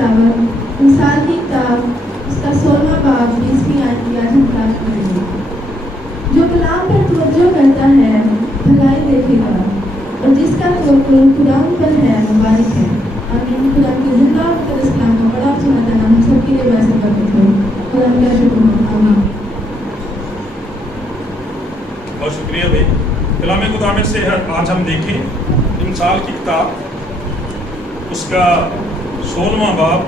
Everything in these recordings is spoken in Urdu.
تلاوت مثال کی کتاب اس کا 16واں باب 20ویں آیت کی آج ہم تلاوت کریں گے۔ جو کلام پر توجہ کرتا ہے بھلائی دیکھے گا، اور جس کا توکل خدا پر ہے مبارک ہے۔ آمین۔ خدا کی زندہ اور مقدس کلام کا بڑا سنت نام ہم سب کے لیے ویسے برکت ہو۔ خدا کا شکر ہو۔ آمین۔ بہت شکریہ بھائی۔ کلام خدا میں سے آج ہم دیکھیں امثال کی کتاب اس کا 16واں باب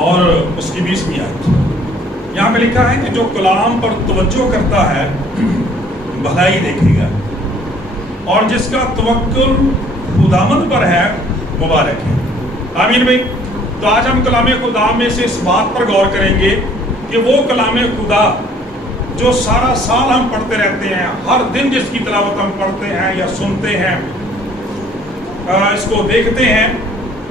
اور اس کی 20ویں آیت۔ یہاں پہ لکھا ہے کہ جو کلام پر توجہ کرتا ہے بھلائی دیکھے گا، اور جس کا توکل خداوند پر ہے مبارک ہے۔ آمین بھائی۔ تو آج ہم کلام خدا میں سے اس بات پر غور کریں گے کہ وہ کلام خدا جو سارا سال ہم پڑھتے رہتے ہیں، ہر دن جس کی تلاوت ہم پڑھتے ہیں یا سنتے ہیں، اس کو دیکھتے ہیں،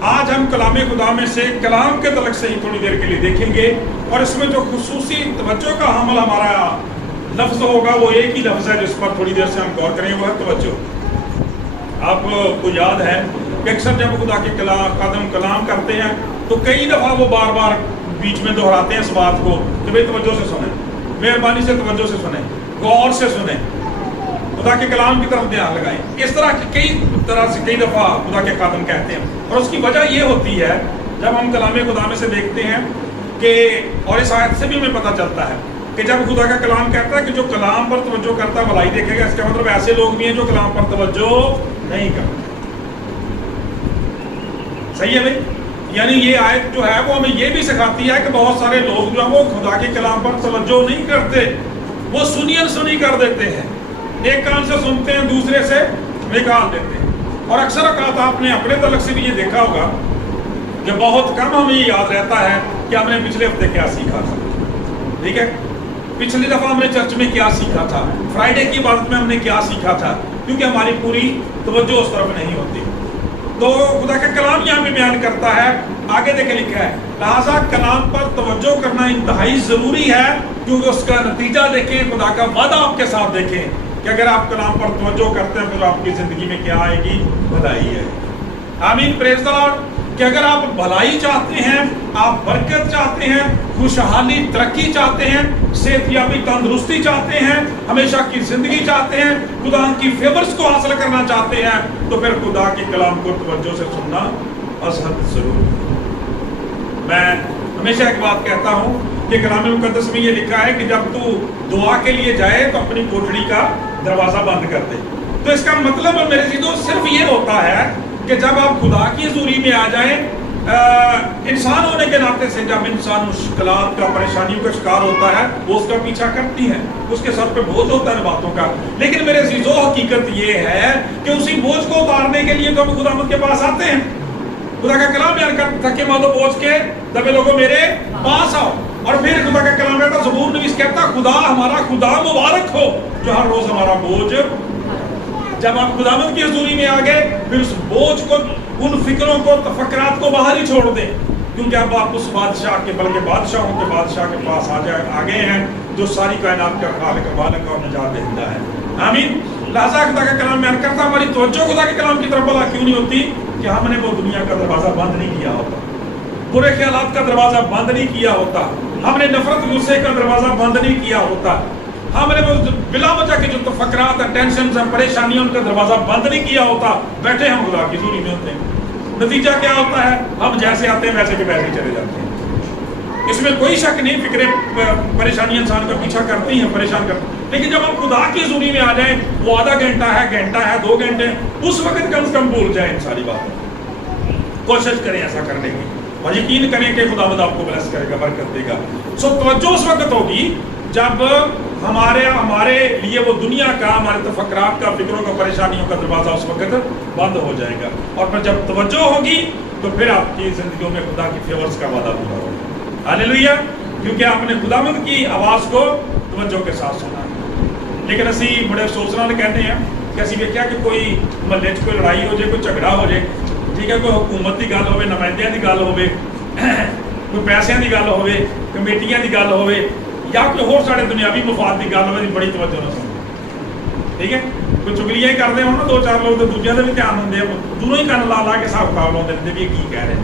آج ہم کلام خدا میں سے کلام کے تعلق سے ہی تھوڑی دیر کے لیے دیکھیں گے، اور اس میں جو خصوصی توجہ کا حامل ہمارا لفظ ہوگا وہ ایک ہی لفظ ہے جس پر تھوڑی دیر سے ہم غور کریں، وہ ہے توجہ۔ آپ کو یاد ہے کہ اکثر جب خدا کے کلام کرتے ہیں تو کئی دفعہ وہ بار بار بیچ میں دہراتے ہیں اس بات کو کہ بھئی توجہ سے سنیں، مہربانی سے توجہ سے سنیں، غور سے سنیں، خدا کے کلام کی طرف دھیان لگائیں۔ اس طرح کی کئی دفعہ خدا کے خادم کہتے ہیں، اور اس کی وجہ یہ ہوتی ہے جب ہم کلام خدا میں سے دیکھتے ہیں کہ، اور اس آیت سے بھی ہمیں پتہ چلتا ہے کہ جب خدا کا کلام کہتا ہے کہ جو کلام پر توجہ کرتا ہے بھلائی دیکھے گا، اس کا مطلب ایسے لوگ بھی ہیں جو کلام پر توجہ نہیں کرتے۔ صحیح ہے بھائی؟ یعنی یہ آیت جو ہے وہ ہمیں یہ بھی سکھاتی ہے کہ بہت سارے لوگ جو ہیں وہ خدا کے کلام پر توجہ نہیں کرتے، وہ سنی انسنی کر دیتے ہیں، ایک کان سے سنتے ہیں دوسرے سے نکال دیتے ہیں۔ اور اکثر اوقات آپ نے اپنے تعلق سے بھی یہ دیکھا ہوگا کہ بہت کم ہمیں یہ یاد رہتا ہے کہ ہم نے پچھلے ہفتے کیا سیکھا تھا، ٹھیک ہے، پچھلی دفعہ ہم نے چرچ میں کیا سیکھا تھا، فرائیڈے کی عبادت میں ہم نے کیا سیکھا تھا، کیونکہ ہماری پوری توجہ اس طرف نہیں ہوتی۔ تو خدا کا کلام یہاں پہ بیان کرتا ہے، آگے دیکھیں لکھا ہے، لہٰذا کلام پر توجہ کرنا انتہائی ضروری ہے، کیونکہ اس کا نتیجہ دیکھیں، خدا کا وعدہ آپ کے ساتھ دیکھیں کہ اگر آپ کلام پر توجہ کرتے ہیں تو آپ کی زندگی میں کیا آئے گی؟ بھلائی ہے۔ آمین، پریز دی لارڈ۔ کہ اگر آپ بھلائی چاہتے ہیں، آپ برکت چاہتے ہیں، خوشحالی ترقی چاہتے ہیں، صحت یابی تندرستی چاہتے ہیں، ہمیشہ کی زندگی چاہتے ہیں، خدا کی فیورز کو حاصل کرنا چاہتے ہیں، تو پھر خدا کے کلام کو توجہ سے سننا ازحد ضرور۔ میں ہمیشہ ایک بات کہتا ہوں کہ کلام مقدس میں یہ لکھا ہے کہ جب تو دعا کے لیے جائے تو اپنی کوٹڑی کا دروازہ بند کر دے۔ تو اس کا مطلب میرے عزیزو صرف یہ ہوتا ہے کہ جب آپ خدا کی حضوری میں آ جائیں، انسان ہونے کے ناطے سے جب انسان مشکلات کا، پریشانیوں کا شکار ہوتا ہے، وہ اس کا پیچھا کرتی ہیں، اس کے سر پہ بوجھ ہوتا ہے باتوں کا، لیکن میرے عزیزو حقیقت یہ ہے کہ اسی بوجھ کو اتارنے کے لیے تو ہم خداوند کے پاس آتے ہیں۔ خدا کا کلام بیان کرتا تھکے مادو بوجھ کے دبے لوگوں میرے پاس آؤ، اور پھر خدا کا کلام کہتا، زبور نویس کہتا، خدا ہمارا خدا مبارک ہو جو ہر روز ہمارا بوجھ۔ جب آپ خداوند کی حضوری میں آ گئے، پھر اس بوجھ کو، ان فکروں کو، تفکرات کو باہر ہی چھوڑ دیں، کیونکہ اب آپ اس بادشاہ کے، بلکہ بادشاہوں کے بادشاہ کے پاس آ گئے ہیں جو ساری کائنات کا خالق، مالک اور نجات دہندہ ہے۔ آمین۔ لہٰذا خدا کا کلام بیان کرتا، ہماری توجہ خدا کے کلام کی طرف بلا کیوں نہیں ہوتی؟ کہ ہم نے وہ دنیا کا دروازہ بند نہیں کیا ہوتا، برے خیالات کا دروازہ بند نہیں کیا ہوتا، ہم نے نفرت غصے کا دروازہ بند نہیں کیا ہوتا، ہم نے بلا وجہ کے جو تفکرات ہیں، ٹینشنز ہیں، پریشانیوں کا دروازہ بند نہیں کیا ہوتا، بیٹھے ہم خدا کی حضوری میں ہوتے ہیں۔ نتیجہ کیا ہوتا ہے؟ ہم جیسے آتے ہیں ویسے کے ویسے چلے جاتے ہیں۔ اس میں کوئی شک نہیں، فکریں، پریشانیاں انسان کا پیچھا کرتی ہیں، پریشان کرتی ہیں، لیکن جب ہم خدا کی حضوری میں آ جائیں، وہ آدھا گھنٹہ ہے 2 گھنٹے، اس وقت کم سے کم بھول جائیں ان ساری باتیں۔ کوشش کریں ایسا کرنے کی، اور یقین کریں کہ خداوند آپ کو بلیس کرے گا، برکت دے گا۔ توجہ اس وقت ہوگی جب ہمارے لیے وہ دنیا کا، ہمارے تفکرات کا، فکروں کا، پریشانیوں کا دروازہ اس وقت بند ہو جائے گا، اور پھر جب توجہ ہوگی تو پھر آپ کی زندگیوں میں خدا کی فیورز کا وعدہ پورا ہوگا۔ ہاللیلویہ، کیونکہ آپ نے خداوند کی آواز کو توجہ کے ساتھ سنا۔ لیکن اسی بڑے افسوس نال کہتے ہیں کہ اسی ویکھیا کہ کوئی محلے کوئی لڑائی ہو جائے، کوئی جھگڑا ہو جائے، ٹھیک ہے، کوئی حکومت کی گل ہوے، نمائندیاں کی گل ہوے، کوئی پیسوں کی گل ہوے، کمیٹیاں کی گل ہوے، یا کوئی اور سارے دنیاوی مفاد کی گل ہوے، بڑی توجہ نہ سنتے، ٹھیک ہے، کوئی چگلیاں ہی کرتے ہو نا 2-4 لوگ، تو دوجے کا بھی دھیان ہوتے ہیں، دونوں ہی کن لا لا کے حساب کتاب لاؤں دے بھی کی کہہ رہے ہیں،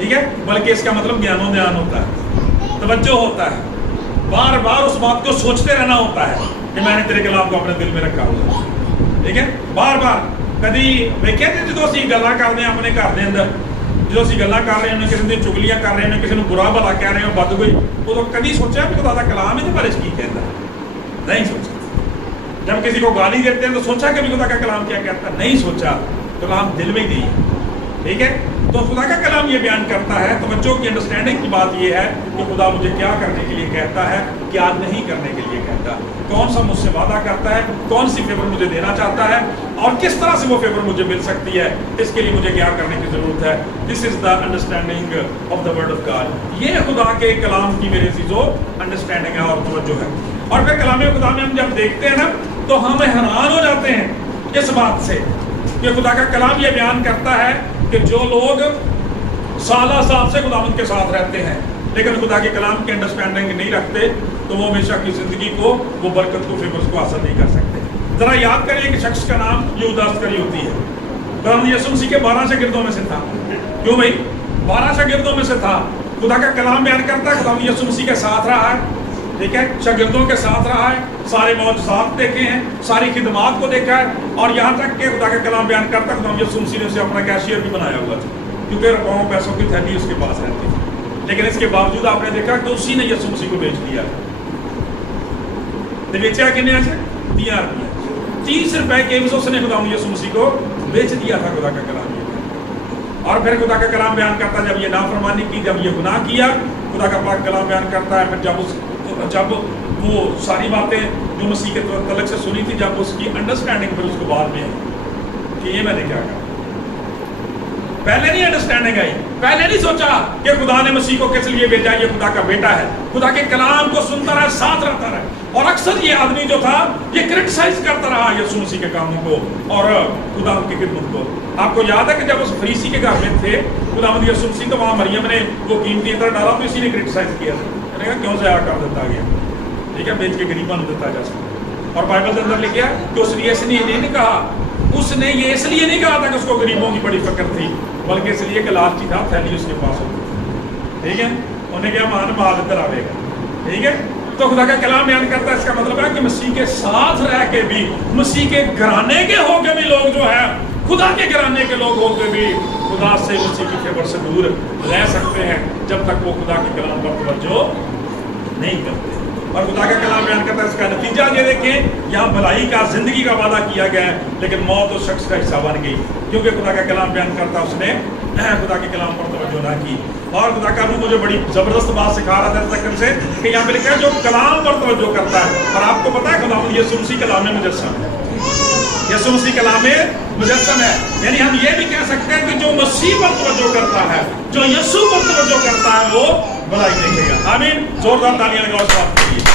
ٹھیک ہے، بلکہ اس کا مطلب گیان و دھیان ہوتا ہے، توجہ ہوتا ہے، بار بار اس بات کو سوچتے رہنا ہوتا ہے کہ میں نے تیرے کلام کو اپنے دل میں رکھا ہوا، ٹھیک ہے، بار بار کدی ویکھے تے جدوں اسی گلاں کرتے ہیں اپنے گھر دے اندر، جدوں اسی گلاں کر رہے ہیں کسی دی چگلیاں کر رہے ہیں کسی نوں برا بھلا کہہ رہے ہیں بد کوئی، ادوں کدی سوچا کہ خدا دا کلام اس بارے کی کہتا ہے؟ نہیں سوچا۔ جب کسی کو گالی دیتے ہیں تو سوچا کہ خدا کا کلام کیا کہتا ہے؟ نہیں سوچا، کلام دل میں ہی نہیں ہے، ٹھیک ہے۔ تو خدا کا کلام یہ بیان کرتا ہے، توجہ کی انڈرسٹینڈنگ کی بات یہ ہے کہ خدا مجھے کیا کرنے کے لیے کہتا ہے، کیا نہیں کرنے کے لیے کہتا ہے، کون سا مجھ سے وعدہ کرتا ہے، کون سی فیور مجھے دینا چاہتا ہے، اور کس طرح سے وہ فیور مجھے مل سکتی ہے، اس کے لیے مجھے کیا کرنے کی ضرورت ہے۔ This is the understanding of the word of God. یہ خدا کے کلام کی میرے عزیزو انڈرسٹینڈنگ ہے اور توجہ ہے۔ اور پھر کلام خدا میں ہم جب دیکھتے ہیں نا تو ہم حیران ہو جاتے ہیں اس بات سے کہ خدا کا کلام یہ بیان کرتا ہے کہ جو لوگ سالہ سال سے خداوند کے ساتھ رہتے ہیں لیکن خدا کے کلام کی انڈرسٹینڈنگ نہیں رکھتے تو وہ ہمیشہ کی زندگی کو، وہ برکت کو، فیورز کو حاصل نہیں کر سکتے۔ ذرا یاد کریے کہ شخص کا نام یہودا اسکریوتی ہے، خداوند یسوع مسیح کے 12 شاگردوں میں سے تھا۔ کیوں بھائی؟ 12 شاگردوں میں سے تھا۔ خدا کا کلام بیان کرتا ہے خداوند یسوع مسیح کے ساتھ رہا ہے، ٹھیک ہے، شاگردوں کے ساتھ رہا ہے، سارے معجزات دیکھے ہیں، ساری خدمات کو دیکھا ہے، اور یہاں تک کہ خدا کا کلام بیان کرتا ہے خداوند یسوع مسیح نے اسے اپنا کیشیئر بھی بنایا ہوا تھا کیونکہ رقموں پیسوں کی تھیلی اس کے پاس رہتی تھی، لیکن اس کے باوجود آپ نے دیکھا کہ اسی نے یسوع مسیح کو بیچ دیا۔ بیچا کتنے سے؟ 30 روپئے، 30 روپئے کے عوض اس نے خداوند یسوع مسیح کو بیچ دیا تھا۔ خدا کا کلام یہ، اور پھر خدا کا کلام بیان کرتا ہے جب یہ نافرمانی کی، جب یہ گناہ کیا، خدا کا پاک کلام بیان کرتا ہے پھر جب وہ ساری باتیں جو مسیح کے تعلق سے سنی تھی، جب اس کی انڈرسٹینڈنگ پھر اس کو بعد میں کہ یہ میں نے کیا کہا، پہلے نہیں انڈرسٹینڈنگ آئی، پہلے نہیں سوچا کہ خدا نے مسیح کو کس لیے بھیجا، یہ خدا کا بیٹا ہے، خدا کے کلام کو سنتا رہا، ساتھ رہتا رہا۔ اور اکثر یہ آدمی جو تھا یہ کرٹیسائز کرتا رہا یسوع مسیح کے کاموں کو اور خدا کی خدمت کو۔ آپ کو یاد ہے کہ جب اس فریسی کے گھر میں تھے خداوند یسوع مسیح، تو وہاں مریم نے وہ قیمتی عطر ڈالا تو اسی نے کرٹیسائز کیا تھا، کیوں ضائع کر دیتا گیا، ٹھیک ہے، بیچ کے غریباں کو دیتا جا سکتا۔ اور بائبل کے اندر لکھا ہے کہ اس لیے اس نے یہ نہیں کہا، اس نے یہ اس لیے نہیں کہا تھا کہ اس کو غریبوں کی بڑی فکر تھی، بلکہ اس لیے کہ لالچی تھا، تھیلی اس کے پاس ہوتی، ٹھیک ہے، انہیں کیا مان مال ادھر آئے گا، ٹھیک ہے۔ تو خدا کا کلام بیان کرتا ہے، اس کا مطلب ہے کہ مسیح کے ساتھ رہ کے بھی، مسیح کے گھرانے کے ہو کے بھی لوگ جو ہے، خدا کے گھرانے کے لوگ ہو کے بھی خدا سے، مسیح کی فیور سے دور رہ سکتے ہیں جب تک وہ خدا کے کلام پر توجہ نہیں کرتے۔ اور خدا کا کلام بیان کرتا ہے، اس کا نتیجہ یہ دیکھیں، یہاں بھلائی کا، زندگی کا وعدہ کیا گیا ہے لیکن موت اس شخص کا حصہ بن گئی کیونکہ خدا کا کلام بیان کرتا اس نے خدا کے کلام پر توجہ نہ کی۔ اور خدا کا روح مجھے بڑی زبردست بات سکھا رہا تھا تک سے کہ یہاں پہ لکھا ہے جو کلام پر توجہ کرتا ہے، اور آپ کو پتا ہے خداوند یسوع مسیح کلام مجسم ہے، یسوع مسیح کلام مجسم ہے، یعنی ہم یہ بھی کہہ سکتے ہیں کہ جو مسیح پر توجہ کرتا ہے، جو یسوع پر توجہ کرتا ہے، وہ بھلائی دیکھے گا۔ آمین، زوردار تالیاں لگاؤ اس بات کے لیے۔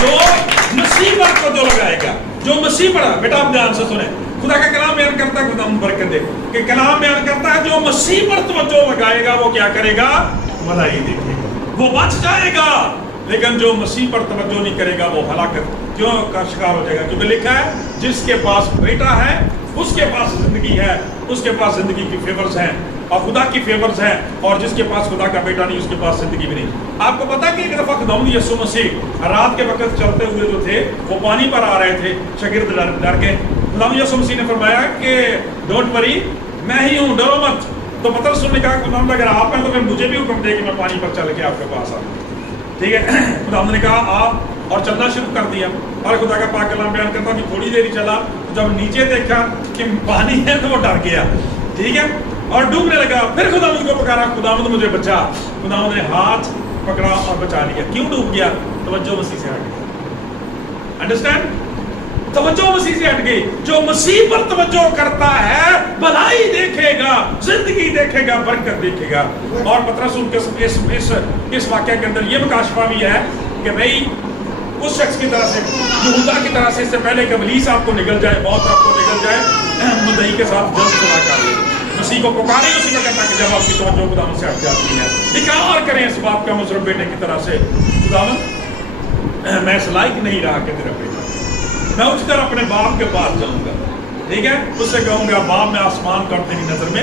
جو مسیح پر توجہ لگائے گا، جو مسیح پر، بیٹا آپ دھیان سے سنیں، خدا کا کلام بیان کرتا ہے، خدا برکت دے کہ کلام بیان کرتا ہے جو مسیح پر توجہ لگائے گا وہ کیا کرے گا؟ بھلائی دیکھے گا، وہ بچ جائے گا۔ لیکن جو مسیح پر توجہ نہیں کرے گا وہ ہلاکت کیوں کا شکار ہو جائے گا، کیونکہ لکھا ہے جس کے پاس بیٹا ہے اس کے پاس زندگی ہے، اس کے پاس زندگی کی فیورز ہیں اور خدا کی فیورز ہیں، اور جس کے پاس خدا کا بیٹا نہیں اس کے پاس زندگی بھی نہیں۔ آپ کو پتا کہ ایک دفعہ خداوند یسوع مسیح رات کے وقت چلتے ہوئے جو تھے وہ پانی پر آ رہے تھے، شاگرد ڈر گئے۔ خداوند یسوع مسیح نے فرمایا کہ ڈونٹ وری، میں ہی ہوں، ڈرو مت۔ تو پترس نے کہا خداوند اگر آپ ہیں تو پھر مجھے بھی حکم دے کہ میں پانی پر چل کے آپ کے پاس آؤں، ٹھیک ہے۔ خداوند نے کہا آپ، اور چلنا شروع کر دیا۔ اور خدا کا پاک کلام بیان کرتا کہ تھوڑی دیر ہی چلا، جب نیچے دیکھا کہ پانی ہے تو وہ ڈر گیا، ٹھیک ہے، اور ڈوبنے لگا۔ پھر خداوند کو پکارا، خداوند مجھے بچا۔ خداوند نے ہاتھ پکڑا اور بچا لیا۔ کیوں ڈوب گیا؟ توجہ مسیح سے ہٹ گئی۔ انڈرسٹینڈ؟ توجہ مسیح سے ہٹ گئی۔ جو مسیح پر توجہ کرتا ہے بھلائی دیکھے گا، زندگی دیکھے گا، برکت دیکھے گا۔ اور پترس اس واقعہ کے اندر یہ مکاشفہ بھی ہے کہ بھئی اس شخص کی طرح سے، یہودا کی طرح سے، اس سے پہلے کہ ابلیس آپ کو نگل جائے، موت آپ کو نگل جائے، مدعی کے ساتھ جلد صلاح کر لے۔ مسیح کو پکارے اسی وقت تک جب آپ کی توجہ خداوند سے ہٹ جاتی ہے۔ اقرار کریں اس بات کا مضرب بیٹے کی طرح سے، خداوند میں اس لائق نہیں رہا کہ تیرا بیٹا، میں اٹھ کر اپنے باپ کے پاس جاؤں گا، ٹھیک ہے، اس سے کہوں گا باپ میں آسمان کا تیری نظر میں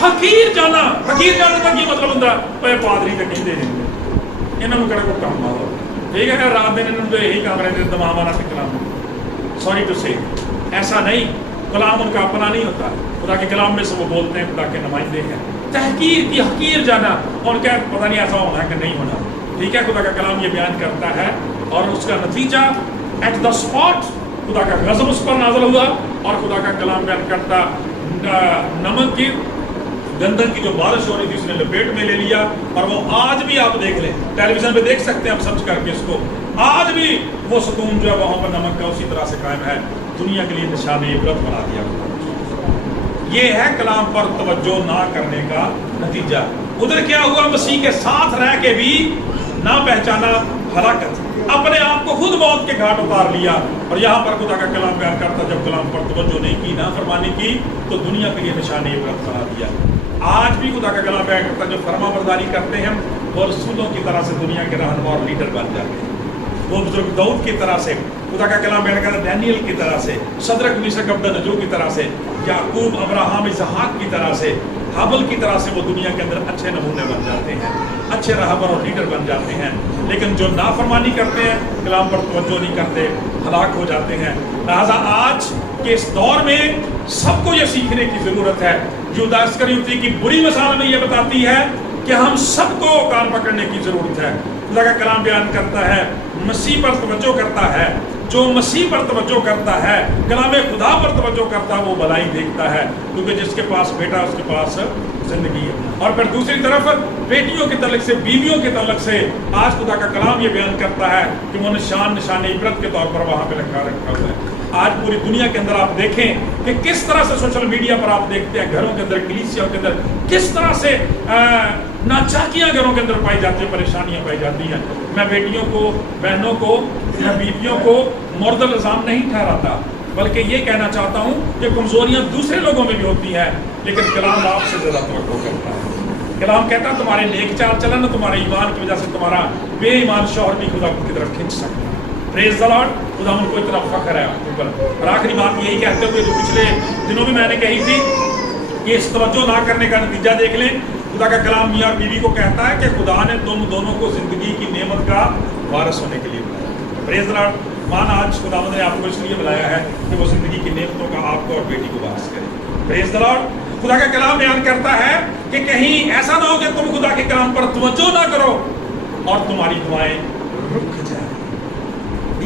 حقیر جانا کا کی مطلب ہوتا ہے پادری تو کہتے ہیں انہوں نے کہا کوئی کام آؤ ٹھیک ہے رات دن انہوں نے یہی کام رہتے دماغ آنا سے کلام سوری ٹو سے ایسا نہیں کلام ان کا اپنا نہیں ہوتا خدا کے کلام میں سے وہ بولتے ہیں خدا کے نمائندے ہیں تحقیر کی حقیر جانا اور کیا پتہ نہیں ایسا ہونا ہے کہ نہیں ہونا ٹھیک ہے خدا کا کلام یہ بیان کرتا ہے اور اس کا نتیجہ ایٹ دا اسپاٹ خدا کا غضب اس پر نازل ہوا اور خدا کا کلام بیان کرتا نمک کی گندن کی جو بارش ہو رہی تھی اس نے لپیٹ میں لے لیا اور وہ آج بھی آپ دیکھ لیں ٹیلی ویژن پہ دیکھ سکتے ہیں آپ سرچ کر کے اس کو آج بھی وہ سکون جو ہے وہاں پر نمک کا اسی طرح سے قائم ہے دنیا کے لیے نشان عبرت بنا دیا یہ ہے کلام پر توجہ نہ کرنے کا نتیجہ ادھر کیا ہوا مسیح کے ساتھ رہ کے بھی نہ پہچانا ہلاکت اپنے آپ کو خود موت کے گھاٹ اتار لیا اور یہاں پر خدا کا کلام بیان کرتا جب کلام پر توجہ نہیں کی نافرمانی کی تو دنیا کے لیے نشان عبرت بنا دیا آج بھی خدا کا کلام بیان کرتا جو فرما برداری کرتے ہیں وہ رسولوں کی طرح سے دنیا کے رہنما اور لیڈر بن جاتے ہیں وہ بزرگ داؤد کی طرح سے خدا کا کلام بیان کرتا ڈینیل کی طرح سے صدرک میشک عبدالنجو کی طرح سے یعقوب ابراہیم اسحاق کی طرح سے حابل کی طرح سے وہ دنیا کے اندر اچھے نمونے بن جاتے ہیں اچھے رہبر اور لیڈر بن جاتے ہیں لیکن جو نافرمانی کرتے ہیں کلام پر توجہ نہیں کرتے ہلاک ہو جاتے ہیں لہٰذا آج کے اس دور میں سب کو یہ سیکھنے کی ضرورت ہے یہودا اسکریوتی کی بری مثال میں یہ بتاتی ہے کہ ہم سب کو کان پکڑنے کی ضرورت ہے خدا کا کلام بیان کرتا ہے مسیح پر توجہ کرتا ہے جو مسیح پر توجہ کرتا ہے کلام خدا پر توجہ کرتا ہے وہ بھلائی دیکھتا ہے کیونکہ جس کے پاس بیٹا اس کے پاس زندگی ہے اور پھر دوسری طرف بیٹیوں کے تعلق سے بیویوں کے تعلق سے آج خدا کا کلام یہ بیان کرتا ہے کہ وہ نشان عبرت کے طور پر وہاں پہ رکھا ہوا ہے آج پوری دنیا کے اندر آپ دیکھیں کہ کس طرح سے سوشل میڈیا پر آپ دیکھتے ہیں گھروں کے اندر کلیسیوں کے اندر کس طرح سے ناچاکیاں گھروں کے اندر پائی جاتی ہیں پریشانیاں پائی جاتی ہیں میں بیٹیوں کو بہنوں کو یا بیویوں کو مرد الزام نہیں ٹھہراتا بلکہ یہ کہنا چاہتا ہوں کہ کمزوریاں دوسرے لوگوں میں بھی ہوتی ہیں لیکن کلام آپ سے زیادہ توقع کرتا ہے کلام کہتا ہے تمہارے نیک چال چلن تمہارے ایمان کی وجہ سے تمہارا بے ایمان شوہر بھی خدا کی طرف کھینچ سکتا ہے پریز دی لارڈ خدا ان کو اتنا فخر ہے آپ کے اوپر اور آخری بات یہی کہتے ہوئے جو پچھلے دنوں میں نے کہی تھی کہ اس توجہ نہ کرنے کا نتیجہ دیکھ لیں خدا کا کلام میاں بیوی کو کہتا ہے کہ خدا نے تم دونوں کو زندگی کی نعمت کا وارث ہونے کے لیے بلایا پریز دی لارڈ مان آج خدا نے آپ کو اس لیے بلایا ہے کہ وہ زندگی کی نعمتوں کا آپ کو اور بیٹی کو وارث کرے پریز دی لارڈ خدا کا کلام بیان کرتا ہے کہ کہیں ایسا نہ ہو کہ تم خدا کے کلام پر توجہ نہ کرو اور تمہاری دعائیں رک جائیں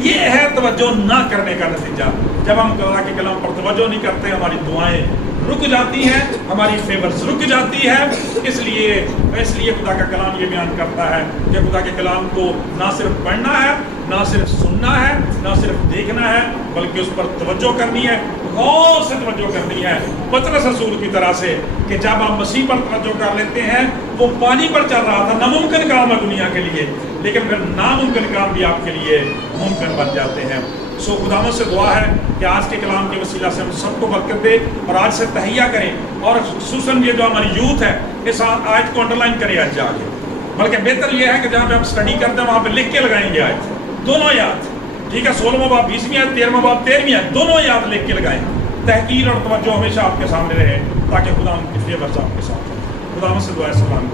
یہ ہے توجہ نہ کرنے کا نتیجہ جب ہم خدا کے کلام پر توجہ نہیں کرتے ہماری دعائیں رک جاتی ہیں ہماری فیورز رک جاتی ہے اس لیے خدا کا کلام یہ بیان کرتا ہے کہ خدا کے کلام کو نہ صرف پڑھنا ہے نہ صرف سننا ہے نہ صرف دیکھنا ہے بلکہ اس پر توجہ کرنی ہے غور سے توجہ کرنی ہے پطرس رسول کی طرح سے کہ جب آپ مسیح پر توجہ کر لیتے ہیں وہ پانی پر چل رہا تھا ناممکن کام ہے دنیا کے لیے لیکن پھر ناممکن کام بھی آپ کے لیے ممکن بن جاتے ہیں سو خداوند سے دعا ہے کہ آج کے کلام کے وسیلہ سے ہم سب کو برکت دے اور آج سے تہیہ کریں اور خصوصاً یہ جو ہماری یوتھ ہے اس آیت کو انڈر لائن کریں آج جا کے بلکہ بہتر یہ ہے کہ جہاں پہ ہم اسٹڈی کرتے ہیں وہاں پہ لکھ کے لگائیں گے آیت دونوں آیات ٹھیک ہے 16واں باب 20ویں آیت 13واں باب 13ویں آیت دونوں آیات لکھ کے لگائیں تحقیر اور توجہ ہمیشہ آپ کے سامنے رہے تاکہ خدا کی فیور آپ کے ساتھ خداوند سے دعا ہے سلام